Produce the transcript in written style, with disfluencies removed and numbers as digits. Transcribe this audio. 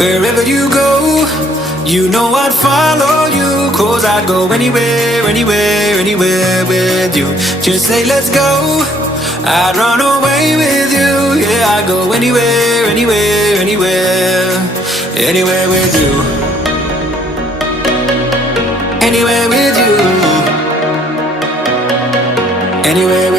Wherever you go, you know I'd follow you. 'Cause I'd go anywhere, anywhere, anywhere with you. Just say let's go, I'd run away with you. Yeah, I'd go anywhere, anywhere, anywhere, anywhere with you. Anywhere with you. Anywhere